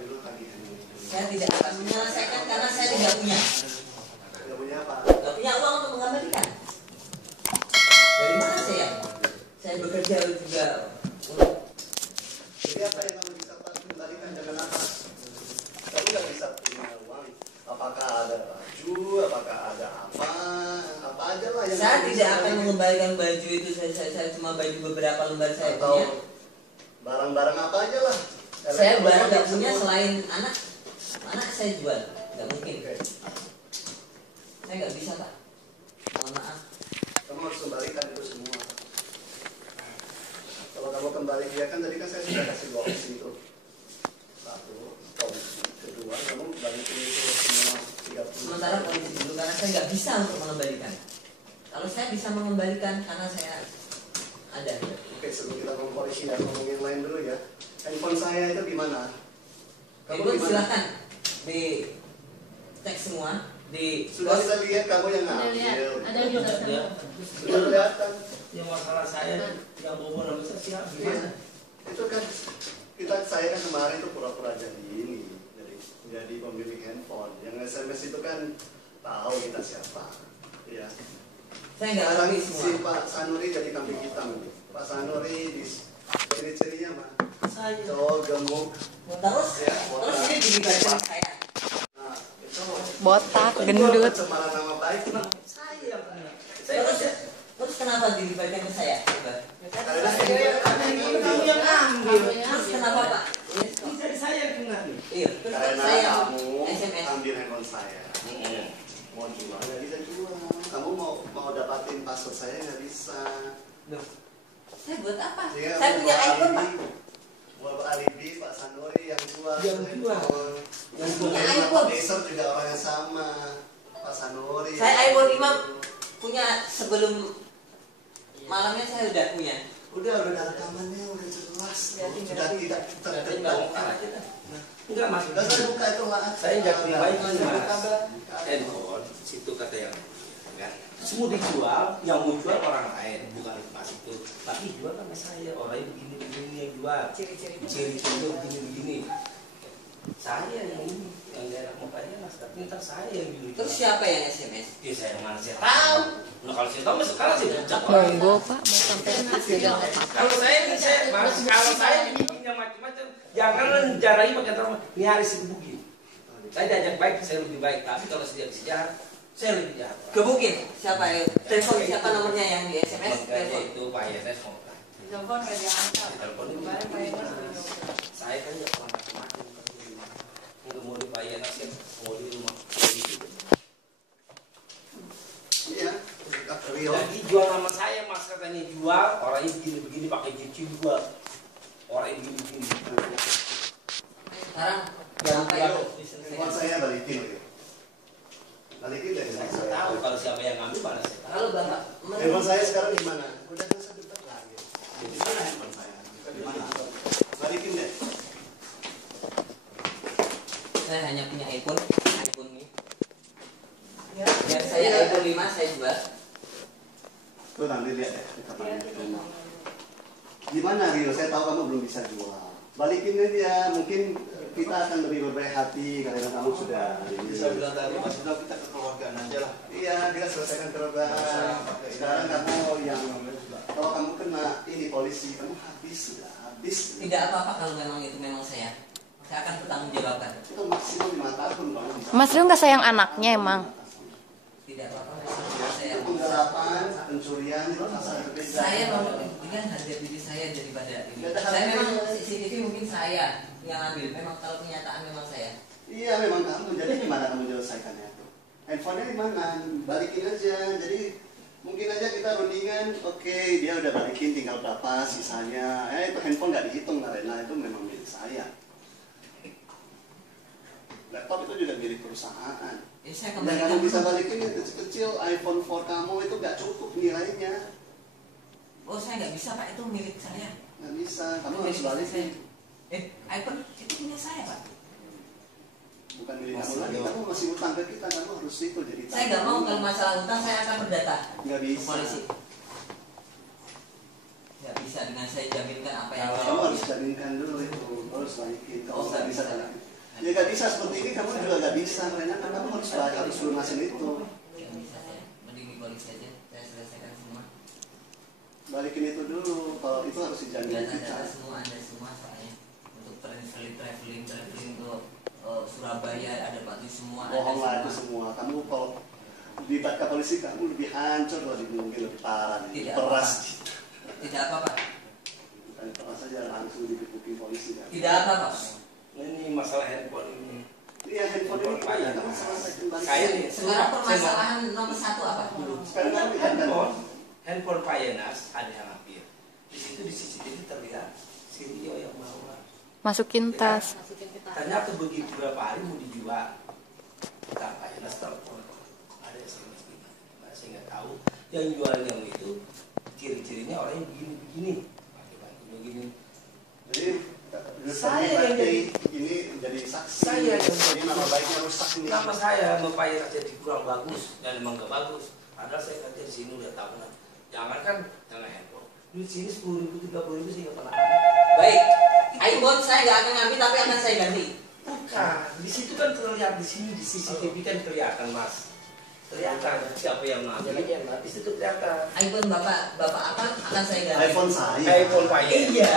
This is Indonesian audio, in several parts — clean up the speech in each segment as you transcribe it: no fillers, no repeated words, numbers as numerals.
dulu tagihannya. Saya tidak akan menyelesaikan karena saya tidak punya. Tidak punya apa? Tidak punya uang untuk mengembalikan. Dari mana saya? Saya bekerja juga. Jadi apa yang kamu bisa kembalikan dengan apa? Kamu nggak bisa punya uang. Apakah ada baju? Apakah ada apa aja lah yang saya tidak akan mengembalikan baju itu. Saya cuma baju beberapa lembar saya punya. Barang-barang apa aja lah. Saya barang nggak punya selain anak saya jual, nggak mungkin. Saya nggak bisa Pak. Mohon maaf. Kamu harus kembalikan itu semua. Kalau kamu kembali dia kan tadi kan saya sudah kasih dua opsi itu. Satu, opsi kedua kamu balikin itu semua 30. Sementara polisi dulu karena saya nggak bisa untuk mengembalikan. Kalau saya bisa mengembalikan karena saya ada. Oke, sebelum kita ngomong polisi ya, ngomongin lain dulu ya. Handphone saya itu di mana? Ibu silakan di teks semua. Sudah kita lihat kamu yang ngambil. Ada juga. Sudah kelihatan. Yang masalah saya yang bobo nama saya siap gimana? Itu kan saya kan kemarin itu pura-pura jadi ini, jadi pemilik handphone. Yang SMS itu kan tahu kita siapa, ya. Saya nggak Sekarang ngerti si semua. Pak Sanuri jadi kambing hitam. Pak Sanuri di ciri-cirinya mah Saya cowok gemuk. Terus ini dilibatkan saya. Nah, itu Botak, itu gendut. pencemaran nama baik. saya punya. Terus kenapa dilibatkan ke saya? Coba. Karena Kamu yang ambil. Terus kenapa Pak? Ini dari saya yang kena nih. Iya. Terus karena saya kamu SMS. ambil handphone saya. Mau jual nggak bisa jual. Kamu mau dapatin password saya nggak bisa. Loh, saya buat apa? Sehingga Saya punya iPhone Pak. Buat alibi Pak Sanuri yang jual. Yang jual. Yang punya jual iPhone. Acer juga orang yang sama. Pak Sanuri. Saya iPhone 5 punya sebelum malamnya saya udah punya. Udah ada rekamannya udah jelas. Sudah tidak terdekat. Enggak mas. Udah saya buka itu lah. Saya nggak terima itu, Saya buka, Mas. Mbak. Handphone situ kata yang kan semua dijual, yang mau jual orang lain bukan pas itu, tapi jual sama saya, orangnya begini yang jual, ciri-ciri begini saya yang ini yang daerah mukanya mas, tapi ntar saya yang jual. Terus siapa yang SMS? Ya saya mana saya tahu. Nah kalau saya tahu mas sekarang saya bejak Monggo Pak, mau sampai juga nggak apa-apa. kalau saya bikin yang macam-macam, jangan jarahi pakai terus ini harus digebukin. Saya diajak baik, saya lebih baik, tapi kalau dia sejahat, saya lebih jahat. Gebukin. Siapa ya? Telepon siapa nomornya yang di SMS? Makanya Telepon. itu Pak YNS mau kan. Telepon nggak diangkat. Telepon itu Kemarin Pak Yunus saya kan nggak pernah macam-macam. Nggak mau di Pak YNS kan, mau di rumah. Iya. Rio. Jadi jual nama saya mas katanya jual, orangnya begini-begini pakai cincin jual. Orang ini begini. Sekarang berapa itu? Handphone saya balikin. Balikin dari Saya saya. tahu kalau siapa yang ngambil mana saya tahu. Kalau Bapak Handphone saya sekarang di mana? Udah nggak usah debat lagi. Di mana handphone saya? Di mana? Balikin deh. saya hanya punya iPhone ini. ya. Yang saya iPhone 5 saya jual. Tuh nanti lihat deh. Gimana Rio? Saya tahu kamu belum bisa jual. Balikin aja. Mungkin kita akan lebih berbaik hati karena kamu sudah. Bisa bilang tadi mas bilang kita kekeluargaan aja lah. Iya, kita selesaikan kerobahan. Sekarang kamu yang kalau kamu kena ini polisi, kamu sudah habis. Tidak apa-apa kalau memang itu memang saya. Saya akan bertanggung jawabkan. Itu maksimum 5 tahun kamu bisa. Mas Rio nggak sayang anaknya emang? Tidak apa-apa. Saya Penggelapan, pencurian itu pasal berbeda. saya mau dengan harga diri saya daripada ini. Saya memang CCTV mungkin saya yang ambil. Memang kalau kenyataan memang saya. Iya, memang kamu. Jadi gimana kamu menyelesaikannya itu? Handphonenya di mana? Balikin aja. Jadi mungkin aja kita rundingan. Oke, dia udah balikin, tinggal berapa sisanya. Itu handphone nggak dihitung karena itu memang milik saya. Laptop itu juga milik perusahaan. Ya, saya Dan kembalikan. kamu bisa balikin yang kecil-kecil iPhone 4 kamu itu nggak cukup nilainya. Oh, saya nggak bisa Pak, itu milik saya. Nggak bisa, kamu Itu harus milik balikin. iPhone itu punya saya Pak. Bukan milik kamu lagi, kamu masih utang ke kita, kamu harus itu jadi. Saya nggak mau kalau masalah utang saya akan berdata. Nggak ke bisa. polisi. Nggak bisa dengan saya jaminkan apa yang Kamu harus jaminkan dulu itu, harus balikin. Kalau Oh, nggak nggak bisa bisa. balikin. Ya nggak bisa seperti ini, kamu juga nggak bisa karena kan kamu harus lunasin itu. Yang bisa saya, mending di polisi aja, saya selesaikan semua. Balikin itu dulu, kalau itu harus dijanjikan Data-data kita. semua ada semua soalnya. Untuk traveling ke Surabaya ada Batu semua. Bohong lah ada itu semua. Kamu kalau dilibat ke polisi kamu lebih hancur loh, mungkin lebih parah nih. Tidak Peras. Tidak apa-apa. Bukan peras saja langsung digebukin polisi kan. Tidak apa-apa. Ini masalah handphone ini. Iya handphone ini Handphone kamu selesaikan balik. Saya nih, Sekarang permasalahan nomor satu apa? Sekarang kamu lihat kan. handphone Pak Yenas ada yang ambil. Di situ di CCTV terlihat si Rio yang bawa. Masukin tas. Ternyata begitu berapa hari mau dijual. Kita Pak Yenas telepon. Ada SMS gimana? Saya nggak tahu. Yang jual yang itu ciri-cirinya orangnya begini-begini. Pakai baju begini. Jadi Saya yang berarti ini jadi saksi. Saya yang jadi nama baiknya rusak nih. Nama saya sama Pak Yenas jadi kurang bagus dan emang nggak bagus. Padahal saya kerja di sini udah tahunan. Jangan kan jangan handphone. Di sini 10.000, 30.000 sih nggak pernah. Baik, iPhone saya nggak akan ngambil tapi akan saya ganti. Bukan, di situ kan terlihat di sini di CCTV kan kelihatan Mas. Kelihatan siapa yang ngambil. Di situ kelihatan. iPhone bapak apa akan saya ganti. iPhone saya. iPhone Pak Yenas. Iya.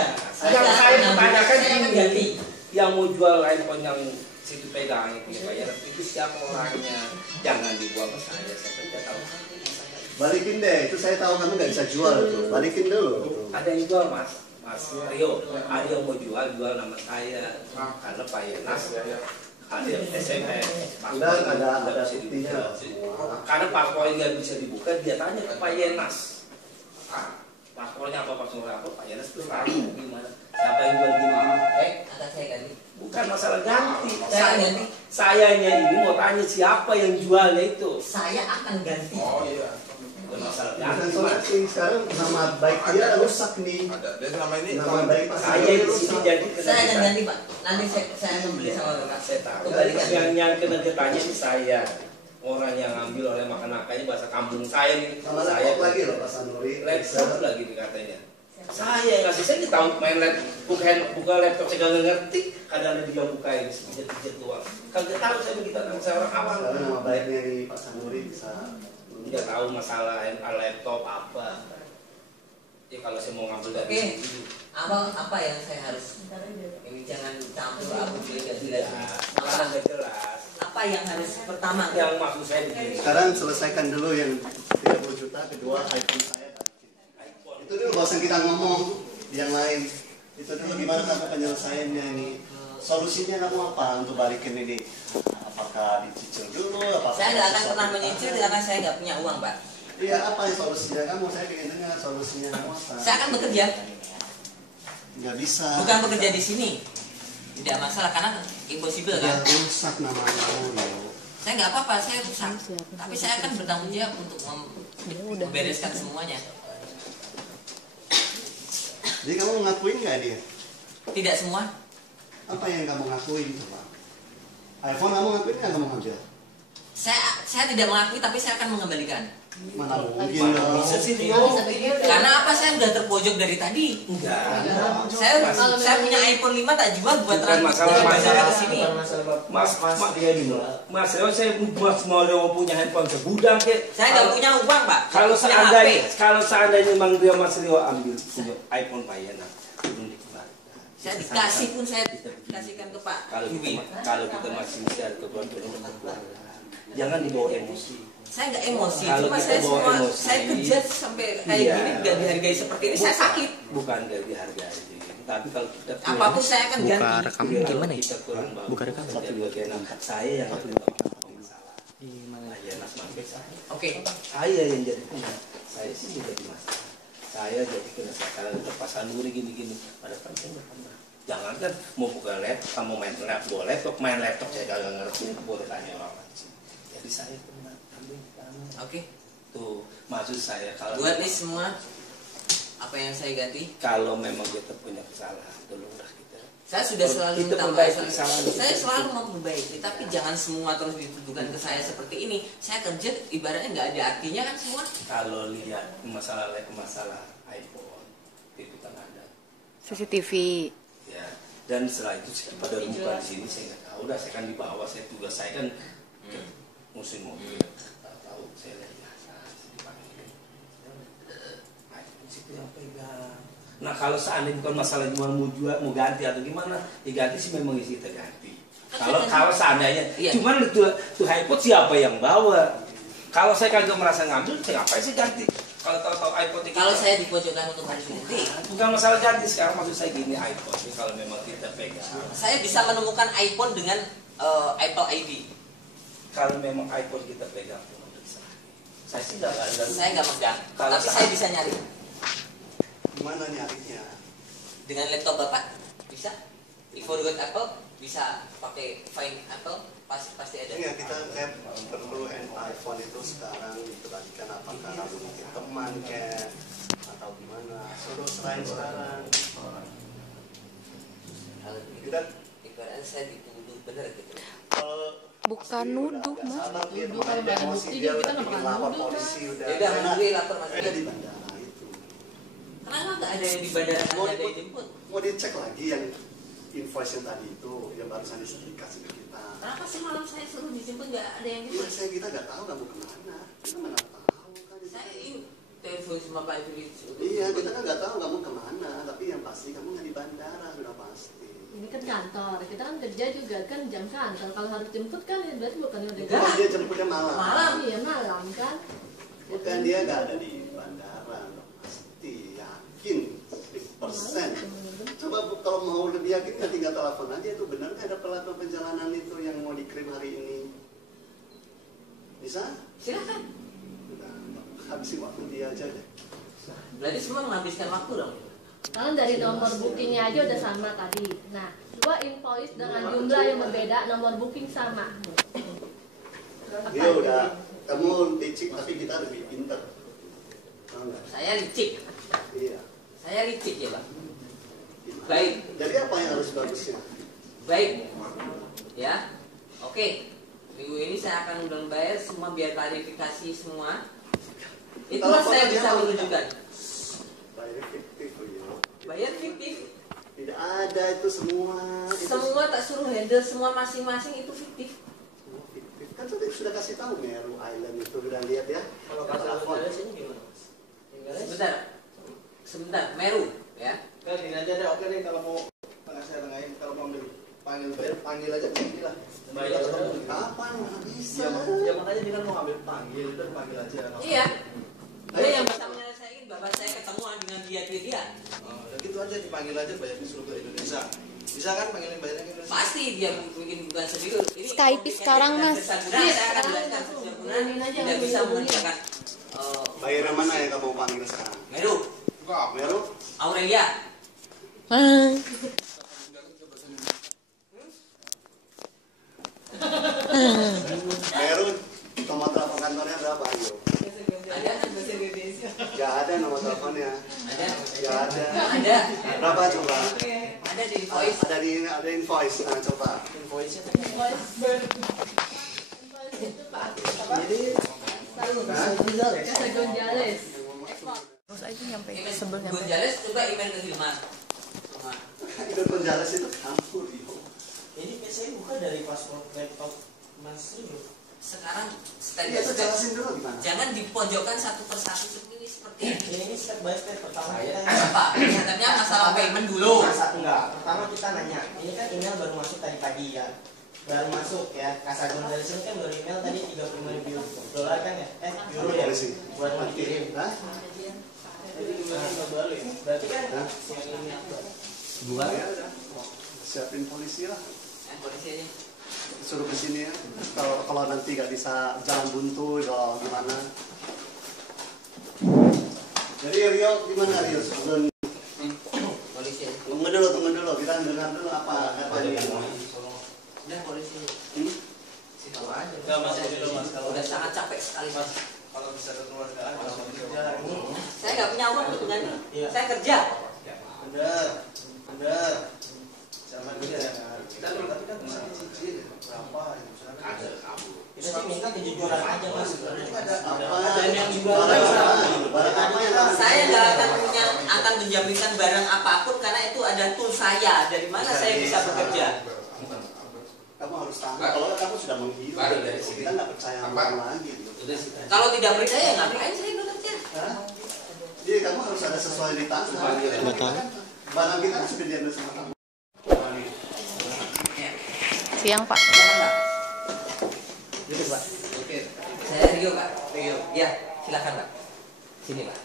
Yang saya tanyakan saya akan ini. ganti. Yang mau jual iPhone yang situ pegang itu Pak Yenas itu siapa orangnya? Jangan dibuang ke saya kan nggak tahu. Balikin deh, itu saya tahu kamu nggak bisa jual tuh. Balikin dulu. Ada yang jual Mas Rio, ada yang mau jual nama saya karena Pak Yenas ada yang SMS. Udah ada buktinya. buktinya. Karena paspornya nggak bisa dibuka, dia tanya ke Pak Yenas. Paspornya apa, paspornya apa? Pak Yenas tuh tahu gimana. Siapa yang jual gini? Baik, akan saya ganti. Bukan masalah ganti. Saya ganti. Sayanya ini mau tanya siapa yang jualnya itu. Saya akan ganti. Oh iya. Bukan masalah Bukan ganti. soal Mas. sih, sekarang nama baik dia rusak nih. Ada. Dan selama ini Nama baik Pak Saya Sandi di rusak. sini jadi Saya akan ganti Pak. Nanti saya membeli sama bapak. Saya tahu. Kembalikan. Yang kena getahnya ini saya. Orang yang ngambil oleh makan-makannya bahasa kampung saya nih. Sama Saya laptop lagi loh Pak Sanuri. laptop lagi dikatanya. Saya yang ngasih, saya nggak tahu main laptop, buka laptop saya nggak ngerti. Kadang ada dia bukain sepijat-pijat doang. Kagak tahu saya begitu anak saya orang awam. Sekarang nama baiknya nih Pak Sanuri bisa. Nggak tahu masalah laptop apa. Ya kalau saya mau ngambil dari Oke. situ. Apa yang saya harus ini jangan campur abu beda jelas. Karena nggak jelas. Apa yang harus pertama? Yang maksud saya begini. Sekarang selesaikan dulu yang 30 juta, kedua iPhone saya balikin. Itu dulu bosan kita ngomong yang lain. Itu dulu gimana kamu penyelesaiannya ini? Solusinya kamu apa untuk balikin ini? Apakah dicicil dulu? Apakah Saya nggak akan sesuatu pernah yang menyicil lain? karena saya nggak punya uang Pak. Iya, apa yang solusinya kamu? Saya ingin dengar solusinya kamu apa? Saya akan bekerja, Nggak bisa. bukan bekerja di sini. Tidak masalah karena impossible Udah kan. rusak namanya kamu. Saya nggak apa-apa, saya rusak. Tapi saya akan bertanggung jawab untuk membereskan semuanya. Jadi kamu ngakuin nggak dia? Tidak semua. Apa yang kamu ngakuin coba? iPhone kamu ngakuin nggak kamu ngambil? Saya tidak mengakui tapi saya akan mengembalikan. Mana mungkin dong. Bisa sih Rio. Karena apa? Saya udah terpojok dari tadi. Enggak. Saya punya iPhone 5 tak jual buat Bukan masalah dari bandara masalah ke sini. Mas dia dulu. Mas Rio saya mau punya handphone segudang kek. Saya nggak punya uang Pak. Kalau Saya punya HP. seandainya Mang Rio Mas Rio ambil punya iPhone Pak Yana belum dikembalikan. Saya dikasih pun saya kasihkan ke Pak Yui. Kalau kita masih bisa kebetulan jangan dibawa emosi. Saya nggak emosi, Kalau cuma kita saya bawa semua emosi, saya kerja sampai kayak iya. gini nggak dihargai seperti ini. Saya sakit. Bukan gak dihargai. Tapi kalau kita Apapun saya akan ganti. rekaman gimana ya? Buka rekaman. Saya yang akan masalah. Yana sampai saya. Oke. Saya yang jadi kena. Saya sih jadi masalah. Saya jadi kena sekarang terpasan duri gini-gini. Pada saya nggak pernah. Jangan kan mau buka laptop, kamu main laptop saya kagak ngerti, boleh tanya orang lain. Jadi saya pernah ambil kamu. Oke. Tuh maksud saya kalau Buat nih semua apa yang saya ganti. kalau memang kita punya kesalahan, tolonglah kita. Saya sudah selalu Kita minta perbaiki maaf. kesalahan kita. Saya selalu mau memperbaiki, tapi jangan semua terus dituduhkan ke saya seperti ini. Saya kerja ibaratnya nggak ada artinya kan semua. Kalau lihat masalah iPhone itu kan ada CCTV. ya Dan setelah itu saya pada buka di sini saya nggak tahu, udah saya kan di bawah, saya tugas saya kan musim mobil, nggak tahu saya lihat biasa dipanggil, situ yang pegang. Nah kalau seandainya bukan masalah cuma mau jual, mau ganti atau gimana, ya ganti sih memang kita ganti. Kalau seandainya, cuman itu iPod siapa yang bawa? Kalau saya kagak merasa ngambil, saya ngapain sih ganti? Kalau tahu iPod itu. Kalau saya dipojokkan untuk hari ganti, bukan masalah ganti sekarang, maksud saya gini, iPod ini kalau memang kita pegang. Saya bisa menemukan iPhone dengan Apple ID. Kalau memang iPod kita pegang, saya sih nggak ada. Saya nggak megang, Kalau tapi saya bisa nyari. Gimana nyarinya? Dengan laptop bapak bisa. If you got Apple bisa pakai Find Apple pasti ada. Ya kita perlu iPhone itu sekarang diperhatikan apakah kamu mungkin teman kayak atau gimana. Suruh selain sekarang. Kalau Kita ibaratnya saya dituduh bener gitu. Bukan nuduh, Mas. Nuduh kalau nggak ada bukti dia udah bikin lapor polisi udah. Ya udah, gue lapor Mas. Ada di bandara itu. Kenapa nggak ada yang di bandara, nggak ada yang jemput? Mau dicek lagi yang invoice yang tadi itu yang barusan dikasih ke kita. Kenapa sih malam saya suruh dijemput nggak ada yang Iya, jemput? kita nggak tahu kamu kemana. Kita mana tahu kan? Saya ini telepon sama Pak Idris. Iya, kita kan nggak tahu kamu kemana. Tapi yang pasti kamu nggak di bandara sudah pasti. Ini kan kantor, kita kan kerja juga kan jam kantor. Kalau harus jemput kan ya berarti bukan udah Enggak. Oh, dia jemputnya malam. Malam. Iya malam kan. Bukan dia nggak ada di bandara, udah pasti yakin 100%. Coba Bu, kalau mau lebih yakin ya tinggal telepon aja itu benar nggak ada pelaku perjalanan itu yang mau dikirim hari ini? Bisa? Silakan. Udah, habisin waktu dia aja deh. Berarti semua menghabiskan waktu dong. Kalau dari nomor bookingnya aja udah sama tadi. Nah, dua invoice dengan jumlah yang berbeda, nomor booking sama. Dia udah, kamu licik tapi kita lebih pinter. Tahu nggak? Saya licik. Iya. Saya licik ya Pak. Baik. Jadi apa yang harus bagusnya? Baik. Ya. Oke. Minggu ini saya akan undang bayar semua biar klarifikasi semua. Itulah saya bisa menunjukkan. Bayar fiktif ya. Bayar fiktif. Tidak ada itu semua. Semua tak suruh handle semua masing-masing itu fiktif. Fiktif. Kan sudah kasih tahu Meru Island itu udah lihat ya. Kalau kata Gonzales ini gimana, Mas? Sebentar. Meru ya. Kan gini aja deh, oke deh kalau mau tengah saya tengahin, kalau mau ambil panggil bayar, panggil aja panggil lah. Bayar Kapan? Nggak bisa. Ya makanya dia kan mau ambil panggil, itu panggil aja. Iya. Dia yang bisa menyelesaikan bapak saya ketemuan dengan dia. Oh, ya gitu aja dipanggil aja bayarnya suruh ke Indonesia. Bisa kan panggilin bayarnya ke Indonesia? Pasti dia bikin bukan sendiri. Ini Skype sekarang, Mas. Saya akan jelaskan sesungguhnya tidak bisa mengerjakan. Bayar yang mana yang kamu panggil sekarang? Meru, Meru? Aurelia. Meru, nomor telepon kantornya berapa? Ayo. Ada bahasa Indonesia. Gak ada nomor teleponnya. Ada. Gak ada. Ada. Berapa coba? Ada di invoice. Ada invoice. Nah, coba. invoice-nya Jadi, Kata Gonzales. Terus aja nyampe sebel nyampe. Gonzales coba email ke Hilmar. Semua. Itu Gonzales itu campur. ini saya buka dari paspor laptop Mas Rio. Sekarang Iya, jelasin dulu gimana? jangan dipojokkan satu persatu ini seperti ini. Ini step by step. Pertama kita Pak, kelihatannya masalah payment dulu. enggak. Pertama kita nanya, ini kan email baru masuk tadi pagi ya. Baru masuk ya. Kasa Gonzales ini kan baru email tadi $35.000 kan ya? Euro ya. Buat mau dikirim. Hah? Jadi gimana email baru ya? Berarti kan Hah? yang ini Dua ya udah. Siapin polisi lah. Polisi aja. Suruh ke sini ya. Kalau nanti nggak bisa jalan buntu, kalau gimana? Jadi Rio gimana Rio? Sebelum Polisi aja. tunggu dulu. Kita dengar dulu apa katanya. Dan polisi. Hmm? enggak masuk dulu mas. Kalau Udah sangat capek sekali mas. kalau bisa kekeluargaan, kalau kerja ini. Saya nggak punya uang untuk nyanyi. Iya. Saya kerja. Bener. Zaman dia kita dulu tapi kan bisa dicicil berapa gitu. Ada kamu. kita sih minta kejujuran aja Mas. Sebenarnya ada Apa? yang juga Barang apa yang Saya nggak akan akan menjaminkan barang apapun karena itu ada tool saya. Dari mana saya bisa bekerja? Kamu harus tahu. Kalau kamu sudah menghilang, Baru dari sini. kita nggak percaya sama kamu lagi. Gitu. Kalau tidak percaya ngapain saya bekerja? Hah? Jadi kamu harus ada sesuai di tangan. Barang kita kan sudah diambil sama kamu. Siang, Pak. Duduk, Pak. Oke. Saya Rio, Pak. Rio. Ya, silakan, Pak. Sini, Pak.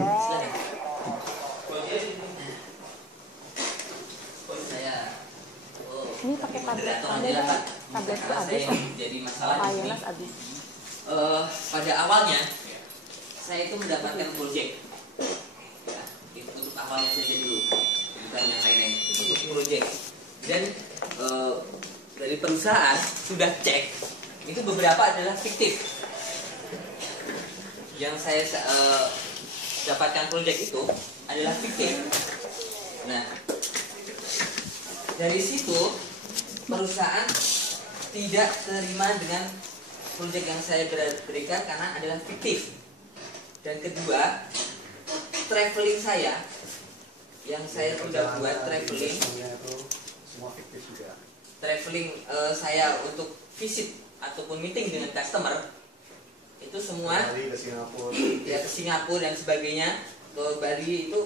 Silakan. Saya Ini pakai tablet moderator kamu. aja lah, Pak. Tablet tuh Karena habis. saya jadi masalah di sini. Payanas habis. Pada awalnya saya itu mendapatkan project. Ya, itu untuk awalnya saja dulu, bukan yang lain-lain. Untuk project. Dan dari perusahaan sudah cek, itu beberapa adalah fiktif. Yang saya dapatkan project itu adalah fiktif. Nah, dari situ perusahaan tidak terima dengan proyek yang saya berikan karena adalah fiktif. Dan kedua, traveling saya yang saya sudah buat traveling, Semua fiktif juga. traveling saya untuk visit ataupun meeting dengan customer itu semua Bali ke Singapura. ya ke Singapura dan sebagainya, ke Bali itu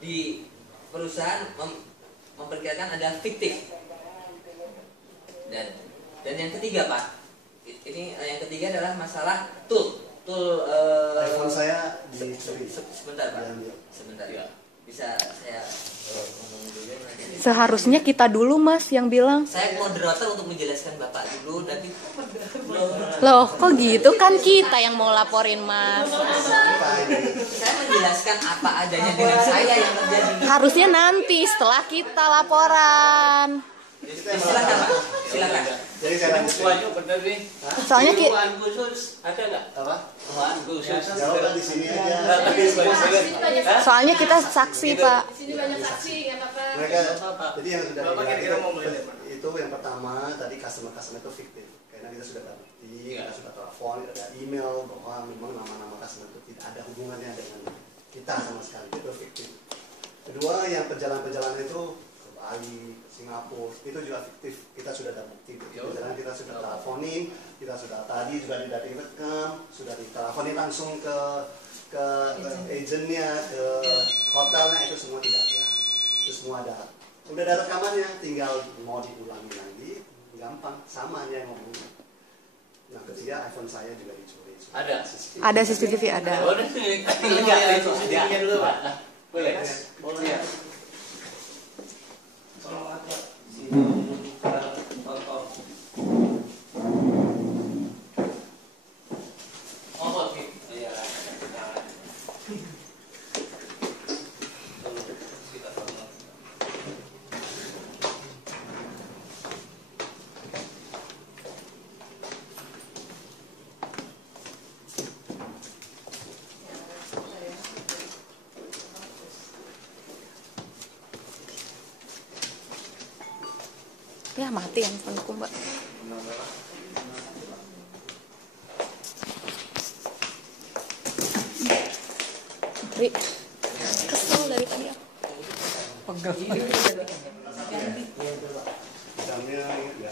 di perusahaan memperkirakan adalah fiktif. Dan yang ketiga, Pak, ini yang ketiga adalah masalah tool iPhone saya dicuri. sebentar, Pak. Diambil. Sebentar ya. Bisa saya ngomong dulu nanti. Seharusnya kita dulu, Mas, yang bilang. Saya moderator untuk menjelaskan Bapak dulu nanti. Loh, kok gitu? Kan kita yang mau laporin, Mas. Saya menjelaskan apa adanya dengan saya yang terjadi. Harusnya nanti setelah kita laporan. Silakan, Pak. Silakan. Jadi saya lanjut. bener nih. Soalnya Ruangan khusus ada nggak? Apa? Ruangan khusus. Jawab di sini aja. soalnya kita saksi, Pak. Di sini banyak saksi, nggak apa-apa. Mereka jadi yang sudah Bapak kira-kira mau mulai dari mana? itu yang pertama tadi customer itu fiktif karena kita sudah ada bukti, kita sudah telepon, ada email bahwa memang nama-nama customer itu tidak ada hubungannya dengan kita sama sekali, itu fiktif. Kedua, yang perjalanan itu ke Bali, Singapura, itu juga fiktif. Kita sudah ada bukti, perjalanan kita sudah teleponin, kita sudah tadi sudah direkam, sudah diteleponin langsung ke agentnya, ke hotelnya, itu semua tidak ada. Itu semua ada. Udah ada rekamannya, tinggal mau diulangi lagi, gampang, sama aja yang ngomongnya. Nah, ketiga iPhone saya juga dicuri. Ada. Ada CCTV, ada. Oh, udah sini. Lihat CCTV-nya dulu, Pak. Boleh. Boleh. Ya, mati handphoneku, Mbak. Ri, kesel dari tadi aku. Pegang. Jamnya ya.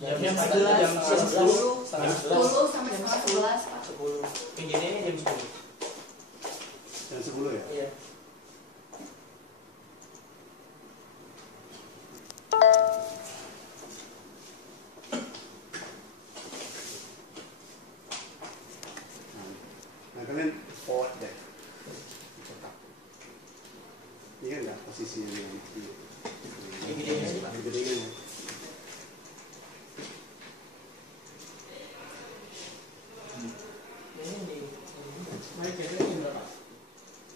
Jam 11, jam 10, 10 sampai setengah 11, Pak. 10. Pinjamnya ini jam 10. Jam 10 ya? Iya. Nah, kalian forward deh. Ini kan nggak posisi yang Gedenya sih, Pak. gedenya. Ini di Mari kita ini berapa?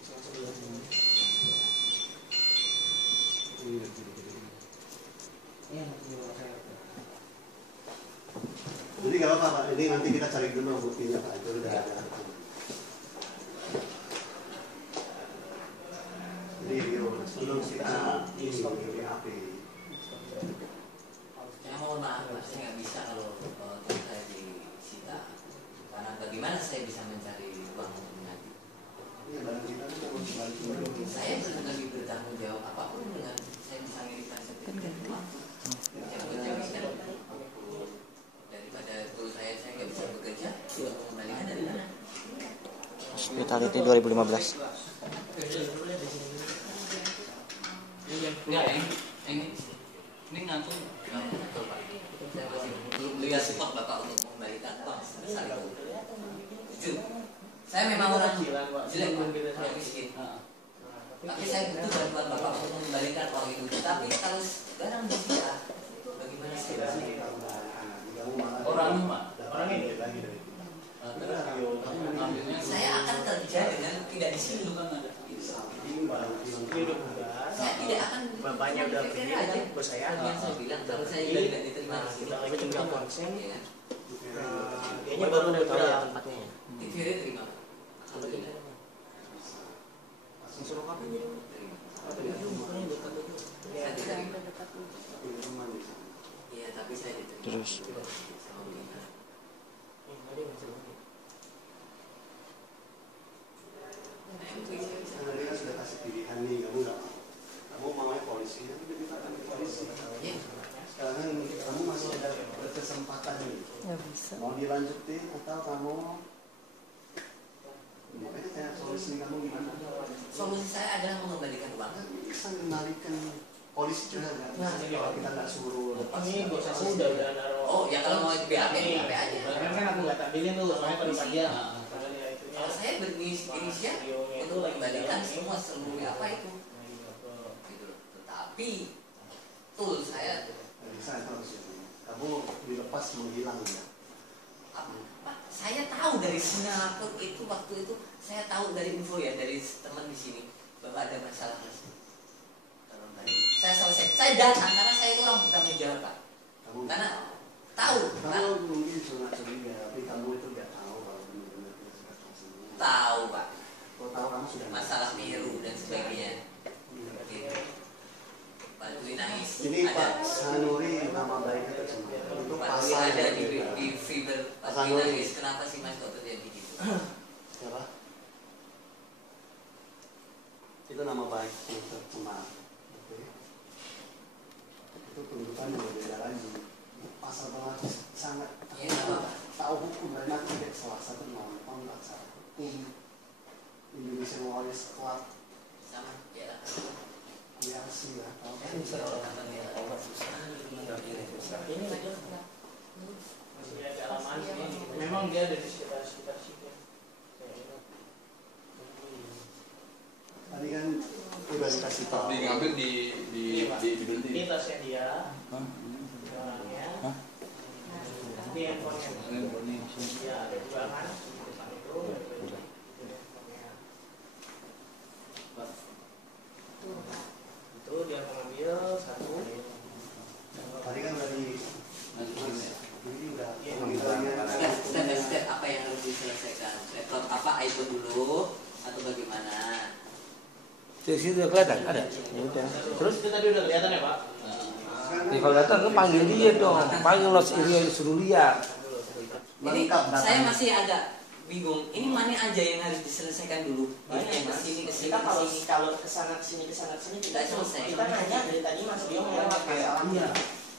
Setengah 11. Ini gedenya. Iya, nanti saya. Jadi nggak apa-apa, Pak. Ini nanti kita cari dulu buktinya, Pak. Itu udah ada. Jadi sebelum kita ini HP. Ya mohon maaf, Pak, saya nggak bisa kalau saya disita. Karena bagaimana saya bisa mencari uang untuk Fatality 2015. Enggak, ini ngantuk. Saya masih belum lihat sifat bapak untuk mengembalikan uang sebesar itu. Jujur, saya memang orang jelek, orang miskin. Tapi saya butuh bantuan bapak untuk mengembalikan uang itu. Tapi kalau barang disita, bagaimana saya? Orang ini. Saya akan kerja dengan tidak di sini. Saya tidak akan Bapaknya udah pergi aja, bos saya. Yang saya bilang kalau saya tidak diterima di sini. Udah juga konsen. Ya. Kayaknya baru udah tahu ya tempatnya. TV terima. Alhamdulillah. Langsung suruh kapan jadi? Saya diterima. Iya, tapi saya diterima. Terus. Sama begini. Karena dia sudah kasih pilihan nih, kamu maunya polisi, tapi kita akan ke polisi. Sekarang kamu masih ada kesempatan nih. Mau dilanjutin atau kamu makanya kayak solusi kamu gimana? Solusi saya adalah mengembalikan uang. Bisa kembalikan polisi juga kan? Kalau kita nggak suruh. Ini bos aku udah naruh. Oh ya kalau mau BAP aja. Karena kan aku nggak tampilin tuh, soalnya pagi-pagi ya. Kalau saya berinisiatif untuk mengembalikan semua seluruh apa itu. Gitu. Tetapi tool saya Bisa itu harus kamu dilepas menghilang ya. Pak, saya tahu dari Singapura itu waktu itu saya tahu dari info ya dari teman di sini bahwa ada masalah mas. Saya selesai, saya datang karena saya itu orang bertanggung jawab Pak. Karena tahu. Kamu mungkin sunat curiga, tapi kamu itu nggak tahu kalau benar-benar dia sudah tersembunyi. Tahu Pak. Kalau tahu kamu sudah Masalah biru dan sebagainya. Gitu. Pak Dwi nangis. Ini Pak Sanuri nama baiknya tercemar. Itu Pak Dwi pasal ada yang di Fiber. Pak Dwi nangis. Kenapa sih Mas kok terjadi gitu? Siapa? Itu nama baik yang tercemar. Oke. Itu tuntutan yang berbeda lagi. Pasal berlaku sangat tahu hukum dan nanti tidak salah satu nonton acara hukum Indonesian Lawyers Club Sama ya. ya sih ya. Ini aja. Masih ada alaman ini. Memang dia ada di sekitar situ. Tadi kan udah dikasih tahu. Diambil di berhenti. Ini tasnya dia. Orangnya. Ini handphonenya. Ya, ada juga kan. Itu dia mengambil satu. Tadi kan dari ini udah Step apa yang harus diselesaikan? Laptop apa iPhone dulu atau bagaimana? Di situ kelihatan ada. Ya udah. Terus itu tadi udah kelihatan ya Pak? Kalau datang kan panggil dia dong, panggil Los Iria disuruh lihat. Ini saya masih agak bingung. Ini mana aja yang harus diselesaikan dulu? Yang kesini Kita kalau kesana kesini tidak selesai. Kita nanya dari tadi Mas Dio yang masalahnya.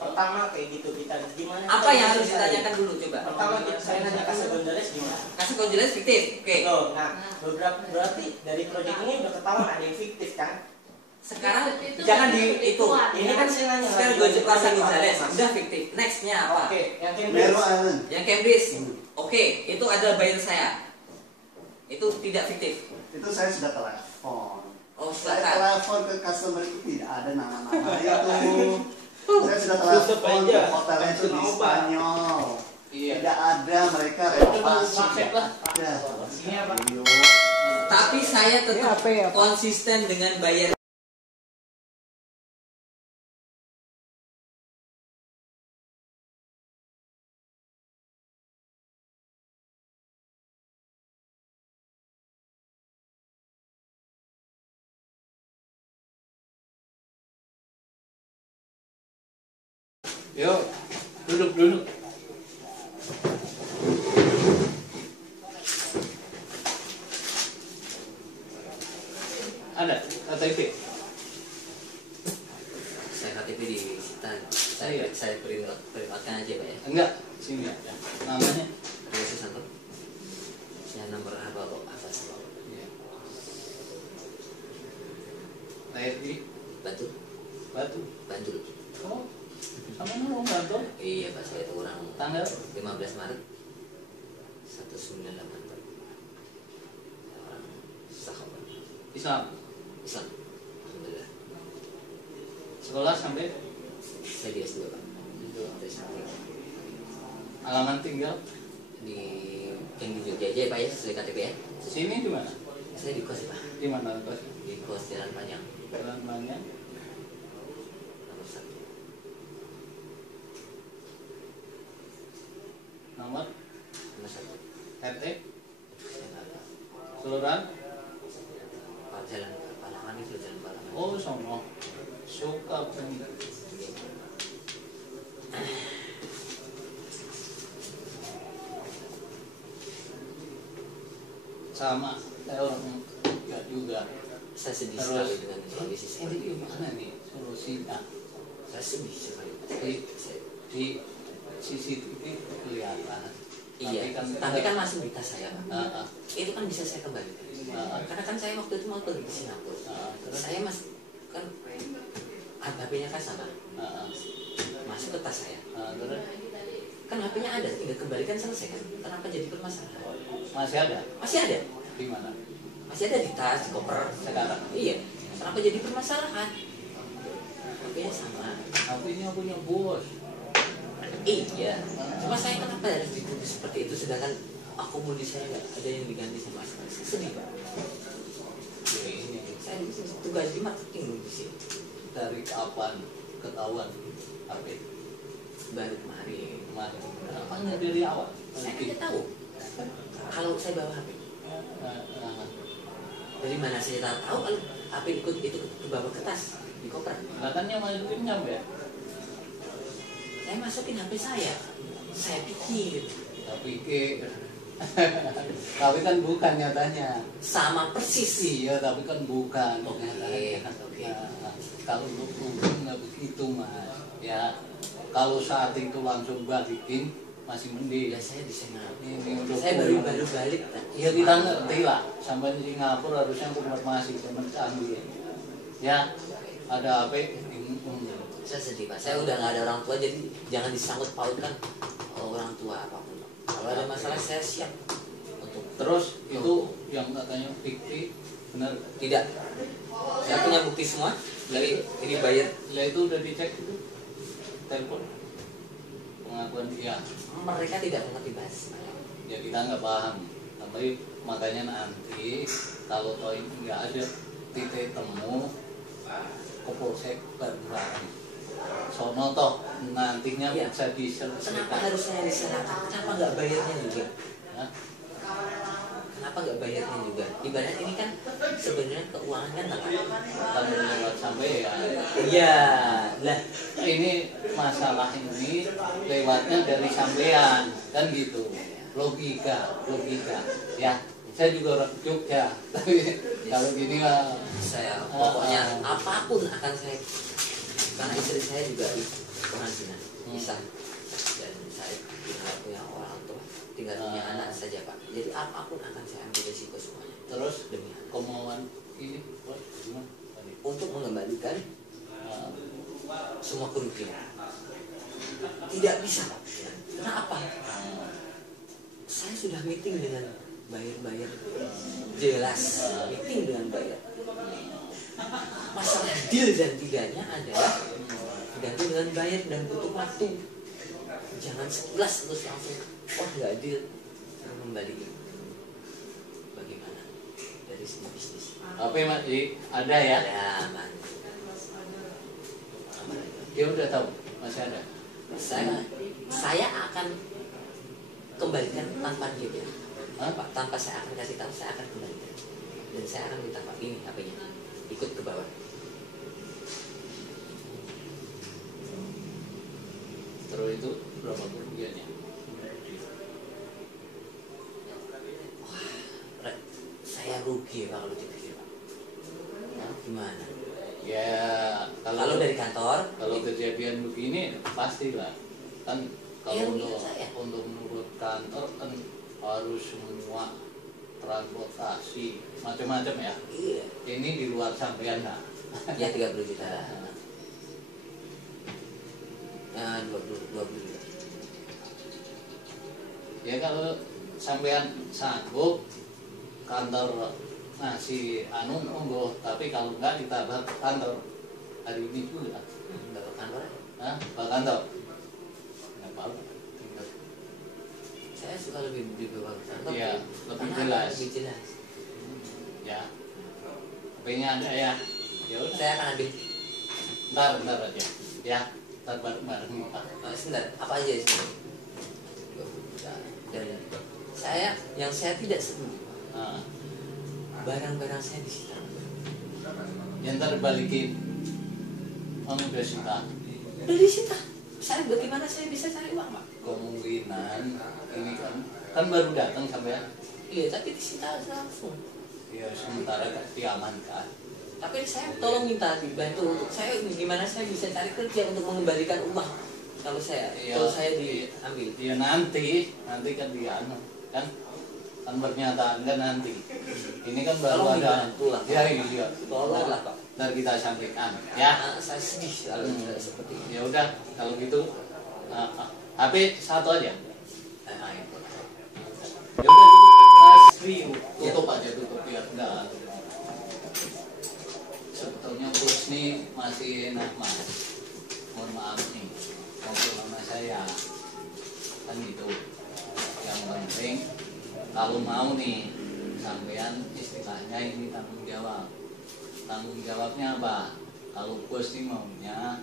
Pertama kayak gitu kita gimana? Apa yang harus ditanyakan dulu coba? Pertama saya nanya kasih Gonzales gimana? Kasih Gonzales fiktif. Oke. Oh, nah berarti dari proyek ini udah ketahuan ada yang fiktif kan? Sekarang Itu jangan kan di itu. Ini kan saya nanya. Sekarang kasih Gonzales udah fiktif. Nextnya apa? Oke, yang Meru Island. Yang Cambridge. Oke, itu adalah buyer saya. Itu tidak fiktif. Itu saya sudah telepon. Oh, Saya silakan. telepon ke customer itu tidak ada nama-nama itu. Saya sudah telepon ke hotel itu di Spanyol. Tidak ada mereka renovasi. Ada. Ini apa? Tapi saya tetap konsisten dengan bayar. Yuk, duduk. Ada KTP. Saya KTP di Sitan. Saya perlihatkan aja Pak ya. Enggak, sini ada. Namanya Ada Susanto. Saya nomor apa kok atas. Islam. Islam. Alhamdulillah. Sekolah sampai Saya di S2 Pak. S2. alaman tinggal Di yang di Jogja aja ya Pak ya, sesuai KTP ya. sini di mana? Saya di kos ya Pak. Di mana kos? Di kos Jalan Panjang. Jalan mana? Nomor 1. Nomor Nomor 1. RT Saya nggak tahu. kelurahan. Pak Jalan Palangan itu Jalan Palangan. Oh sono suka punya. Sama saya orang enggak juga. Saya sedih Terus. sekali dengan kondisi Ini seperti itu. gimana nih solusinya? Saya sedih sekali. Di CCTV kelihatan. Iya, tapi kan masih minta saya Pak. Ah, ah. Itu kan bisa saya kembalikan. Karena kan saya waktu itu mau pergi ke Singapura. Terus? Saya masih kan HP-nya kan sama. Ah, ah. Masuk ke tas saya. Terus Kan HP-nya ada, tinggal kembalikan selesai kan. Kenapa jadi permasalahan? masih ada Masih ada. di mana Masih ada di tas, di koper. sekarang? Iya. Kenapa jadi permasalahan? HP-nya sama. Aku punya bos. Iya. Cuma saya kenapa harus dituduh seperti itu sedangkan akomodasi saya nggak ada yang diganti sama sekali. Saya sedih Pak. Ya, ini Saya tugas di marketing di sini. dari kapan ketahuan HP Baru kemarin. kemarin? Kenapa nggak dari awal? Saya kan tahu. Kalau saya bawa HP. Dari mana saya tahu kalau HP ikut itu ke bawah ke tas di koper. Katanya masukin nyampe ya? Saya masukin HP saya. Saya pikir Tapi kan bukan nyatanya. sama persis. Iya, tapi kan bukan. Oke, Nyatanya. oke. Nah, kalau lu nggak begitu mas, ya kalau saat itu langsung balikin masih mending. Ya saya di Singapura. Ini udah Saya pulang. baru balik. Ya kita ngerti lah, sampai di Singapura harusnya konfirmasi sama canggih. Ya, ada apa? Saya sedih Pak. Saya udah nggak ada orang tua jadi jangan disangkut pautkan orang tua apapun. Kalau ada masalah saya siap untuk. Terus itu yang katanya fiktif, benar? Tidak. Saya punya bukti semua. Dari ini bayar. Ya itu udah dicek itu, telepon pengakuan dia. Mereka tidak mengerti bahasa. Ya kita nggak paham, tapi makanya nanti kalau toh ini nggak ada titik temu ke polsek bareng. Sono toh nantinya Iya. bisa Kenapa diselesaikan. harus saya diserahkan? Kenapa nggak bayarnya juga? Hah? Kenapa nggak bayarnya juga? Ibarat ini kan sebenarnya keuangan kan apa? Kan lewat sampai ya. Iya, lah. Ini masalah ini lewatnya dari sampean kan gitu. Logika ya. Saya juga orang Jogja, tapi kalau gini lah. Saya pokoknya apapun akan saya, karena istri saya juga penghasilan bisa, dan saya tinggal punya orang tua, tinggal punya anak saja Pak. Jadi apapun akan saya ambil resiko semuanya. Terus Demi anak. kemauan ini bos gimana? Untuk mengembalikan semua kerugian. Tidak bisa Pak. Kenapa? Saya sudah meeting dengan bayar jelas, meeting dengan bayar. Masalah deal dan tidaknya adalah tergantung dengan bayar dan butuh waktu. Jangan sekilas terus langsung wah nggak deal kembali. Bagaimana dari segi bisnis? Tapi masih ada ya? Ada man. Dia udah tahu masih ada. Saya akan kembalikan tanpa dia. Hah? Pak, tanpa saya akan kasih tahu, saya akan kembalikan. Dan saya akan minta Pak ini HP-nya ikut ke bawah. Terus itu berapa kerugiannya? Saya rugi Pak kalau dipikir Pak. Gimana? Ya Kalau dari kantor, kalau kejadian begini pastilah kan Ya, kalau rugi saya. untuk menurut kantor kan harus semua transportasi macam-macam ya. iya, Ini di luar sampean nah. ya 30 juta. Ya 20 juta. Ya kalau sampean sanggup kantor ngasih anu monggo, tapi kalau enggak kita bawa ke kantor hari ini juga. Enggak ke kantor. Hah? Ke kantor? Enggak apa-apa. Tinggal. Saya suka lebih dibawa ke kantor. Iya, lebih Karena jelas. Lebih jelas. Ya. HP-nya ada ya. Ya udah. Saya akan ambil. Ntar aja. Ya, ntar bareng-bareng Pak. Sebentar, apa aja sih? Dan saya tidak setuju. Nah, Barang-barang saya disita. ya ntar balikin. Kamu udah sita. Udah disita. Saya bagaimana saya bisa cari uang, Pak? Kemungkinan ini kan baru datang sampai. Iya, tapi disita langsung. Ya sementara diamankan. Tapi saya tolong minta dibantu untuk saya gimana saya bisa cari kerja untuk mengembalikan uang kalau saya diambil. Ya nanti kan dia kan pernyataan kan nanti. Ini kan baru Tolong ada. dibantu lah. Ya iya. Tolonglah, Pak. Ntar kita sampaikan ya. Saya sedih kalau tidak seperti ini. Ya udah kalau gitu HP satu aja. Ya udah tutup aja tutup biar enggak. Sebetulnya bos nih masih enak mas. Mohon maaf nih ngobrol sama saya kan gitu. Yang penting kalau mau nih sampean istilahnya ini tanggung jawab. Tanggung jawabnya apa? Kalau bos nih maunya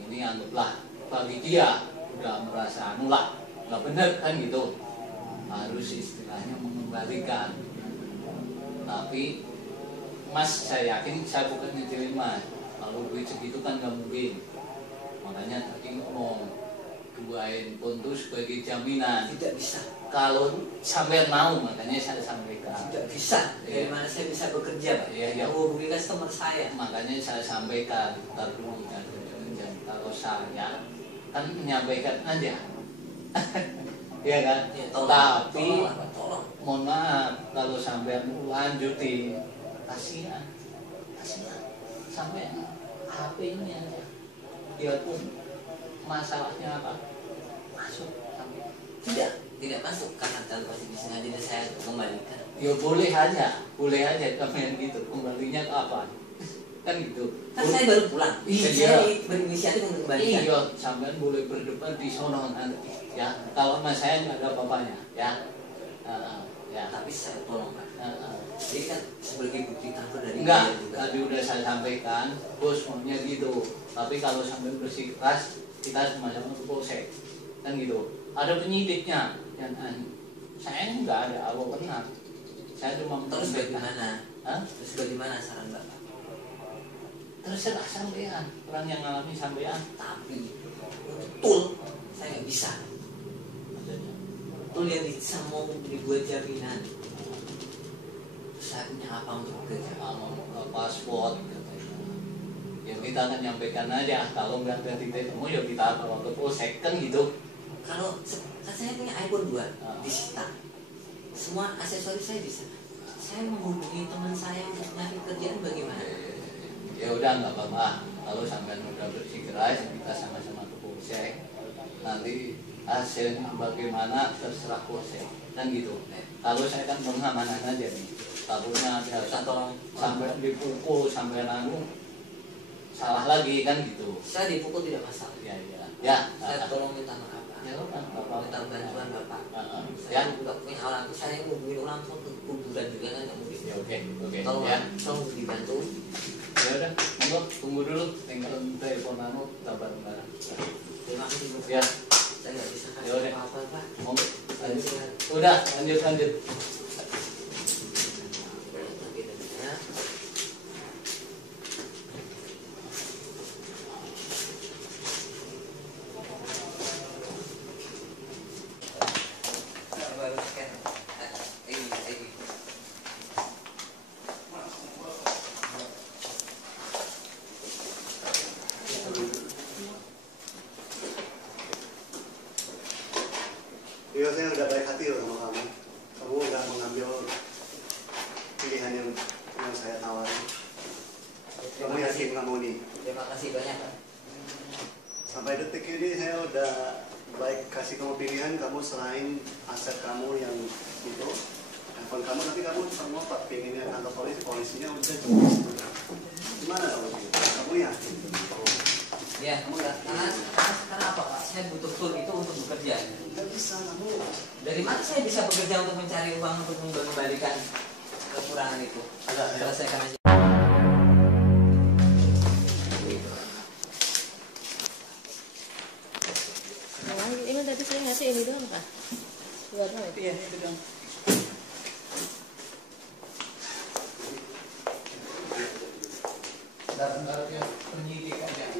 ini anggaplah bagi dia udah merasa anu lah nggak bener kan gitu, harus istilahnya mengembalikan. Tapi mas saya yakin saya bukan nyetirin mas, kalau duit segitu kan nggak mungkin. Makanya tadi ngomong 2 handphone itu sebagai jaminan. Tidak bisa. Kalau sampai mau, makanya saya sampaikan. Tidak bisa. Dari mana saya bisa bekerja, Pak? Iya, iya. Menghubungi customer saya. Makanya saya sampaikan. Ntar dulu kan. Kalau saya kan menyampaikan aja. Iya kan? Ya, tolong, Tapi tolong. mohon maaf kalau sampai lanjutin, kasihan sampai HP-nya aja. Dia pun masalahnya apa? Masuk sampai tidak masuk karena kalau masih disengaja dan saya kembalikan. ya boleh aja kalian gitu. Kembalinya kapan? Kan gitu. Kan saya baru pulang. Iya. Saya berinisiatif untuk kembalikan. Iya, sampean boleh berdebat di sono nanti. Ya, kalau mas saya nggak ada apa-apanya, ya. Ya. Tapi saya tolong, Pak. Uh, Jadi kan sebagai bukti kantor dari Enggak, dia juga. tadi udah saya sampaikan, bos maunya gitu. Tapi kalau sampai bersikeras, kita sama-sama ke polsek, kan gitu. Ada penyidiknya, yang saya nggak ada apa-apa. Saya cuma Terus menyampaikan. bagaimana? Hah? Terus bagaimana saran Bapak? Terserah sampean, orang yang ngalami sampean. Tapi betul saya nggak bisa. Betul yang bisa mau dibuat jaminan. Saya punya apa untuk bekerja? Kalau paspor, katanya. Ya kita akan nyampaikan aja. Kalau nggak ada titik temu, ya kita bawa ke polsek kan gitu. Kalau kan saya punya iPhone 2 disita. Semua aksesoris saya disita. Saya menghubungi teman saya untuk nyari kerjaan bagaimana? Ya udah nggak apa-apa. Kalau sampean udah bersikeras, kita sama-sama ke polsek. Nanti hasilnya bagaimana terserah polsek kan gitu. Kalau saya kan pengamanan aja nih. Takutnya ada tolong sampai dipukul sampai nanggung salah lagi kan gitu. Saya dipukul tidak masalah. Ya. Saya tolong minta maaf. Ya udah nggak apa-apa. Minta bantuan Bapak. Ya. Saya nggak punya orang tua. Saya ngubungin orang tua ke kuburan juga kan nggak mungkin. Ya oke. Tolong, Ya. tolong dibantu. Ya udah, monggo tunggu dulu, tinggal telepon anu kabar bareng. Terima kasih Bapak. Ya. Saya nggak bisa Ya udah. kasih apa-apa Pak. Monggo. Lanjut. Udah, lanjut. Iya, saya udah baik hati loh sama kamu. Kamu udah mengambil pilihan yang saya tawarin. Kamu yakin kamu nih? Terima kasih banyak Pak. Sampai detik ini saya udah baik kasih kamu pilihan, kamu selain aset kamu yang itu, handphone telepon kamu, tapi kamu ngotot pengennya kantor polisi, polisinya udah gimana kalau gitu? Kamu yakin? Ya, karena apa Pak? Saya butuh tool itu untuk bekerja. Nggak bisa, kamu. Dari mana saya bisa bekerja untuk mencari uang untuk mengembalikan kekurangan itu? Selesaikan aja. Ini tadi saya ngasih ini doang kah? Dua doang ya? Iya, itu dong. Dan penyidikan yang